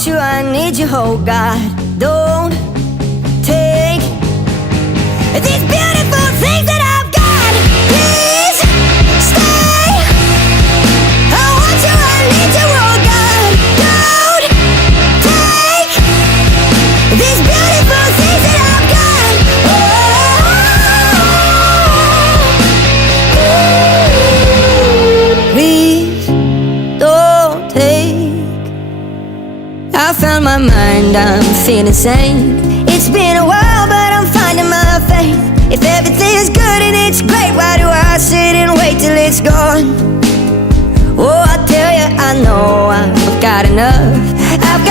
want you, I need you, oh God. Don't take these beautiful things that I've got. Please stay. I want you, I need you, oh God. Don't take these beautiful things that I've got. Please don't take. I found my mind, I'm feeling sane. It's been a while, but I'm finding my faith. If everything's good and it's great, why do I sit and wait till it's gone? Oh, I tell you, I know I've got enough. I've